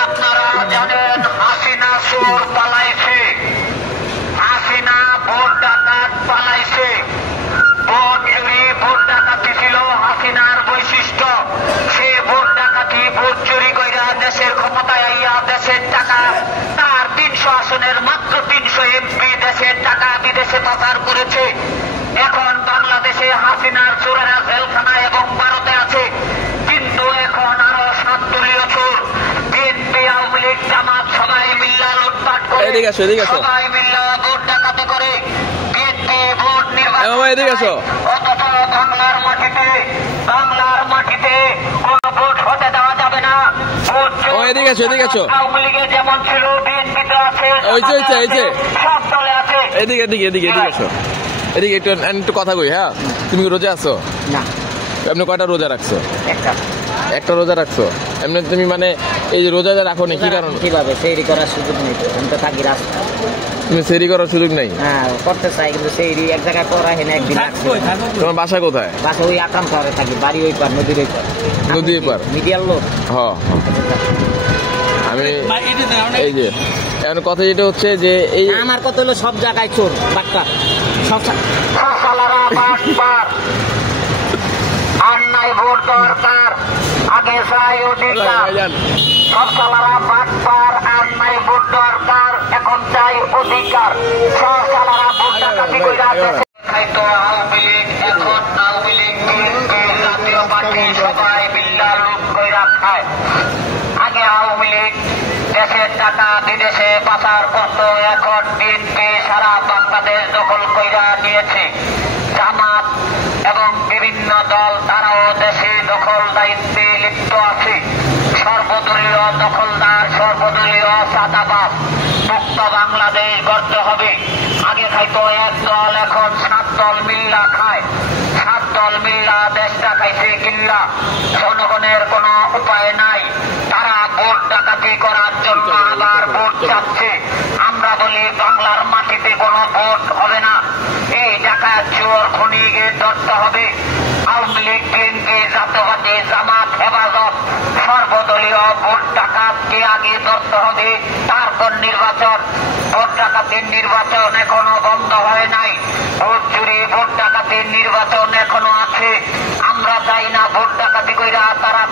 আপনারা জানেন হাসিনা চোর পালাইছে, হাসিনা ভোট ডাকাত পালাইছে। ভোট চুরি ভোট ডাকাতি ছিল হাসিনার বৈশিষ্ট্য। সে ভোট ডাকাতি ভোট চুরি কইরা দেশের ক্ষমতায় আইয়া দেশের টাকা, তার 300 আসনের মাত্র 300 এমপি দেশের টাকা বিদেশে পাচার করেছে। এখন বাংলাদেশে হাসিনার চোরেরা জেলখানায় এবং ভারতে আছে। কিন্তু এখন আরো 7 দলীয় চোর, বিএনপি, আওয়ামী লীগ, জামাত সবাই মিল্লা লুটপাট করে, সবাই মিল্লা ভোট ডাকাতি করে। বিএনপি ভোট নির্বাচন, অথচ বাংলার মাটিতে কোন ভোট হতে দেওয়া যাবে না। আওয়ামী লীগে যেমন ছিল বিএনপিতে আছে, সব দলে আছে। এদিকে একটু কথা কই। হ্যাঁ, তুমি রোজা আছো? না। এমনি কয়টা রোজা রাখছো? একটা রোজা রাখছো। এমনি তুমি মানে এই যে রোজা রাখো নি কি কারণ? কিভাবে সেহরি করার সুযোগ নেই, আমি তো থাকি রাস্তা। তুমি সেহরি করার সুযোগ নেই? হ্যাঁ, করতে চাই, কিন্তু সেহরি এক জায়গায় করা হয় না। একদিন তোমার বাসা কোথায়? বাসা ওই আক্রান্ত শহরে থাকি, বাড়ি ওই পার, নদীর ওই পার। নদীর পার? মিডিয়ার লোক। আমি এই যে এখন কথা যেটা হচ্ছে যে এই আমার কথা হলো সব জায়গায় চোর বাট্টা, সব অন্যায় ভোট দরকার, আগে চাই অধিকার। সব সালারা বাটপার, অন্যায় ভোট দরকার, এখন চাই অধিকার। সব সালারা ভোট ডাকাতি কইরা দেশে খাইতো আওয়ামী লীগ, এখন আওয়ামী লীগ জাতীয় পার্টি সবাই মিল্লা লুট কইরা খায়। আগে আওয়ামী লীগ দেশের টাকা বিদেশে পাচার করত, এখন বিএনপি সারা বাংলাদেশ দখল কইরা নিয়েছে। জামাত এবং বিভিন্ন দল তারাও দেশে দখল দায়িত্বে লিপ্ত আছে। সর্বদলীয় দখলদার, সর্বদলীয় চাঁদাবাজ মুক্ত বাংলাদেশ গড়তে হবে। আগে খাইতো এক দল, এখন 7 দল মিল্লা খায়। 7 দল মিল্লা দেশটা খাইছে কিল্লা। জনগণের কোনো উপায় নাই, তারা ভোট ডাকাতি করার জন্য আবার ভোট চাচ্ছে। আমরা বলি বাংলার মাটিতে কোনো ভোট হবে না, এই ডাকাত চোর খুনিকে ধরতে হবে। আওয়ামী লীগ, বিএনপি, জাতীয়বাদী, জামাত, হেফাজত সর্বদলীয় ভোট ডাকাতকে আগে ধরতে হবে, তারপর নির্বাচন। ভোট ডাকাতির নির্বাচন এখনো বন্ধ হয় নাই, ভোট চুরি ভোট ডাকাতির নির্বাচন এখনো আছে। আমরা চাই না ভোট ডাকাতি কইরা তারা